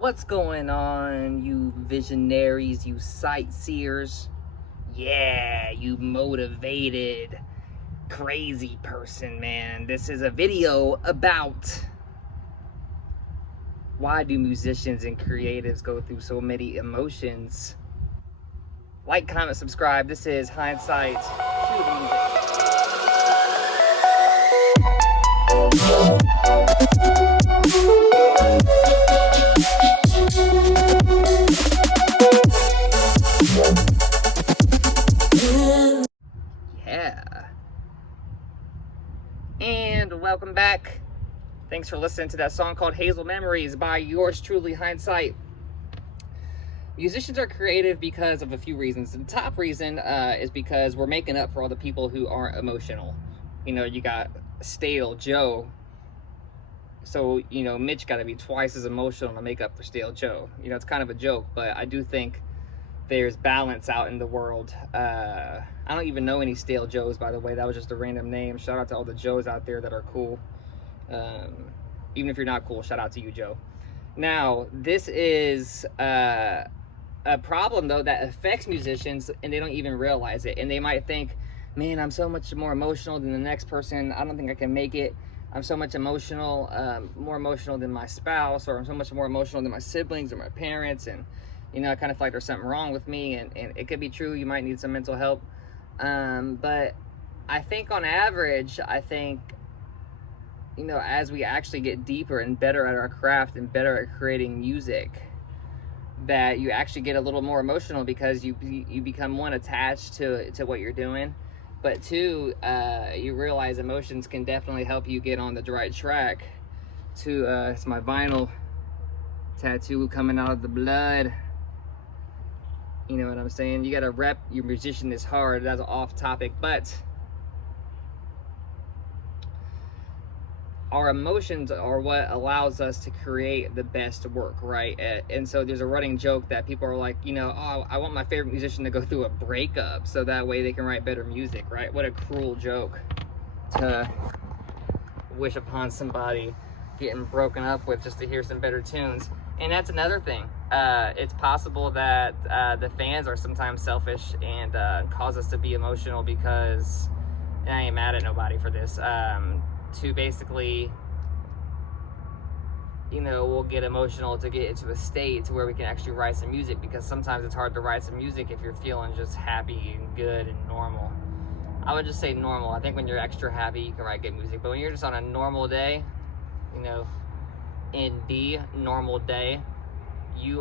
What's going on, you visionaries, you sightseers? Yeah, you motivated, crazy person, man. This is a video about why do musicians and creatives go through so many emotions. Like, comment, subscribe. This is Hindsight. Cue the music. Yeah. And welcome back. Thanks for listening to that song called Hazel Memories by yours truly, Hindsight. Musicians are creative because of a few reasons. The top reason is because we're making up for all the people who aren't emotional. You know, you got Stale Joe. So, you know, Mitch got to be twice as emotional to make up for Stale Joe. You know, it's kind of a joke, but I do think there's balance out in the world. I don't even know any Stale Joes, by the way. That was just a random name. Shout out to all the Joes out there that are cool. Even if you're not cool, shout out to you, Joe. Now, this is a problem, though, that affects musicians, and they don't even realize it. And they might think, man, I'm so much more emotional than the next person. I don't think I can make it. I'm so much emotional, more emotional than my spouse, or I'm so much more emotional than my siblings or my parents. And, you know, I kind of feel like there's something wrong with me. And it could be true. You might need some mental help. But I think on average, you know, as we actually get deeper and better at our craft and better at creating music, that you actually get a little more emotional because you become, one, attached to what you're doing, but two, you realize emotions can definitely help you get on the right track to it's my vinyl tattoo coming out of the blood. You know what I'm saying? You gotta rep your musician is hard. That's off topic, but our emotions are what allows us to create the best work, right? And so there's a running joke that people are like, you know, oh, I want my favorite musician to go through a breakup so that way they can write better music, right? What a cruel joke to wish upon somebody getting broken up with just to hear some better tunes. And that's another thing. It's possible that the fans are sometimes selfish and cause us to be emotional because, and I ain't mad at nobody for this, to basically, you know, we'll get emotional to get into a state to where we can actually write some music, because sometimes it's hard to write some music if you're feeling just happy and good and normal. I would just say normal. I think when you're extra happy, you can write good music. But when you're just on a normal day, you know, normal day, you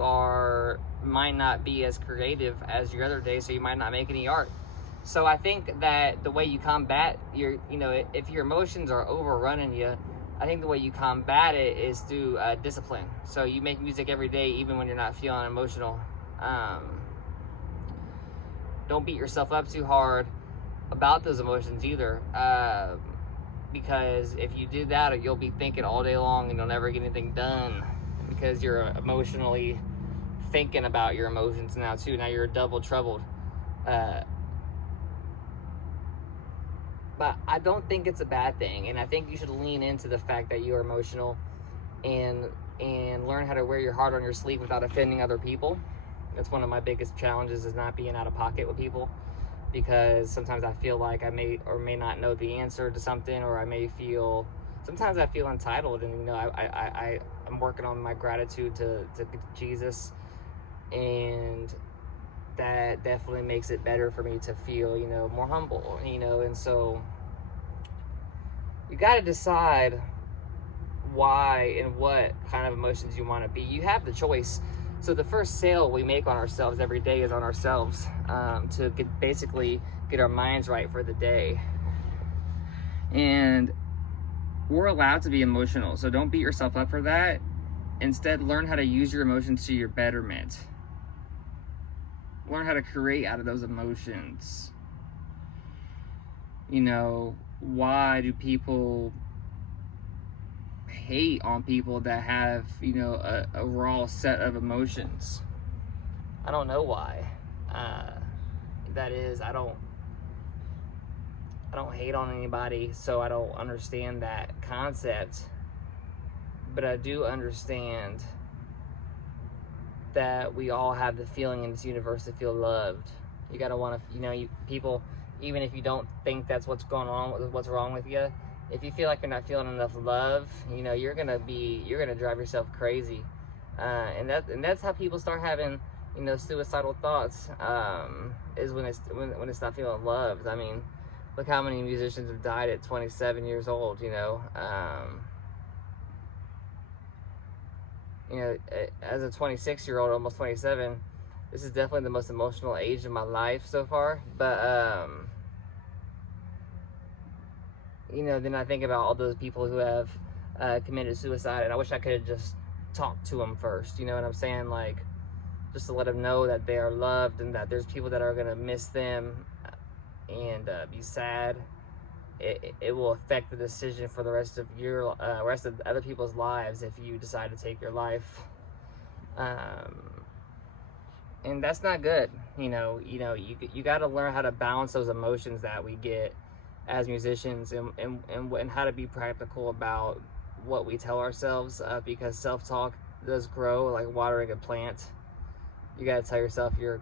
might not be as creative as your other day, so you might not make any art. So I think that the way you combat you know, if your emotions are overrunning you, I think the way you combat it is through discipline. So you make music every day, even when you're not feeling emotional. Don't beat yourself up too hard about those emotions either, because if you do that, you'll be thinking all day long and you'll never get anything done because you're emotionally thinking about your emotions now too. Now you're double troubled. But I don't think it's a bad thing, and I think you should lean into the fact that you are emotional and learn how to wear your heart on your sleeve without offending other people. That's one of my biggest challenges, is not being out of pocket with people, because sometimes I feel like I may or may not know the answer to something, or sometimes I feel entitled, and, you know, I'm working on my gratitude to Jesus, and that definitely makes it better for me to feel, you know, more humble, you know. And so you got to decide why and what kind of emotions you want to be. You have the choice. So the first sale we make on ourselves every day is on ourselves, to basically get our minds right for the day. And we're allowed to be emotional, so don't beat yourself up for that. Instead, learn how to use your emotions to your betterment. Learn how to create out of those emotions. You know, why do people hate on people that have, you know, a raw set of emotions? I don't know why. That is, I don't hate on anybody, so I don't understand that concept. But I do understand that we all have the feeling in this universe to feel loved. You gotta want to, you know, people, even if you don't think that's what's going on, what's wrong with you, if you feel like you're not feeling enough love, you know, you're gonna drive yourself crazy, and that's how people start having, you know, suicidal thoughts, is when it's not feeling loved. I mean, look how many musicians have died at 27 years old, you know. You know, as a 26-year-old, almost 27, this is definitely the most emotional age of my life so far. But, you know, then I think about all those people who have committed suicide, and I wish I could have just talked to them first, you know what I'm saying? Like, just to let them know that they are loved and that there's people that are going to miss them and be sad. It will affect the decision for the rest of other people's lives if you decide to take your life, and that's not good. You got to learn how to balance those emotions that we get as musicians, and how to be practical about what we tell ourselves, because self-talk does grow like watering a plant. You got to tell yourself you're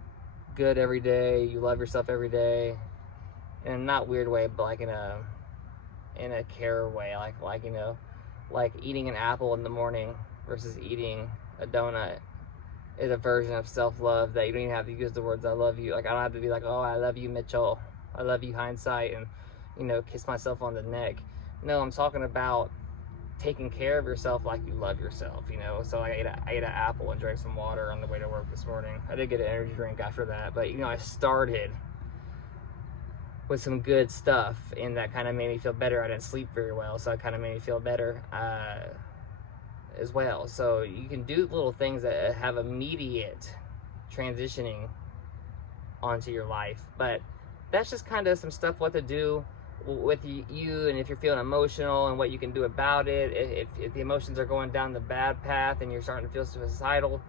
good every day, you love yourself every day, in a not weird way, but like in a care way, like you know, like eating an apple in the morning versus eating a donut is a version of self-love that you don't even have to use the words I love you. Like, I don't have to be like, oh, I love you, Mitchell, I love you, Hindsight, and, you know, kiss myself on the neck. No, I'm talking about taking care of yourself like you love yourself, you know. So I ate an apple and drank some water on the way to work this morning. I did get an energy drink after that, but, you know, I started with some good stuff, and that kind of made me feel better. I didn't sleep very well, so it kind of made me feel better as well. So you can do little things that have immediate transitioning onto your life, but that's just kind of some stuff what to do with you, and if you're feeling emotional and what you can do about it. If the emotions are going down the bad path and you're starting to feel suicidal,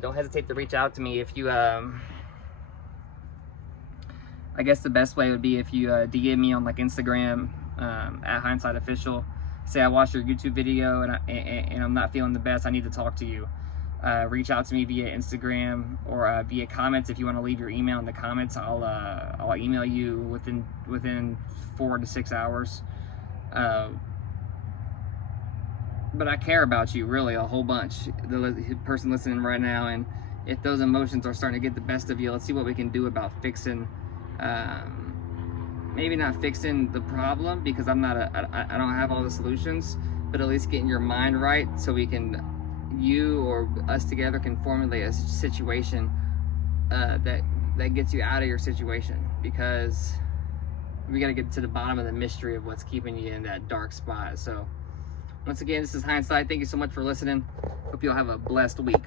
don't hesitate to reach out to me. If you I guess the best way would be if you DM me on like Instagram, at Hindsight Official. Say I watched your YouTube video and I'm not feeling the best, I need to talk to you. Reach out to me via Instagram or via comments. If you want to leave your email in the comments, I'll email you within 4 to 6 hours. But I care about you really a whole bunch, the person listening right now, and if those emotions are starting to get the best of you, let's see what we can do about fixing. Maybe not fixing the problem, because I don't have all the solutions, but at least getting your mind right so we can, you or us together, can formulate a situation that gets you out of your situation, because we got to get to the bottom of the mystery of what's keeping you in that dark spot. So once again, this is Hindsight. Thank you so much for listening. Hope you'll have a blessed week.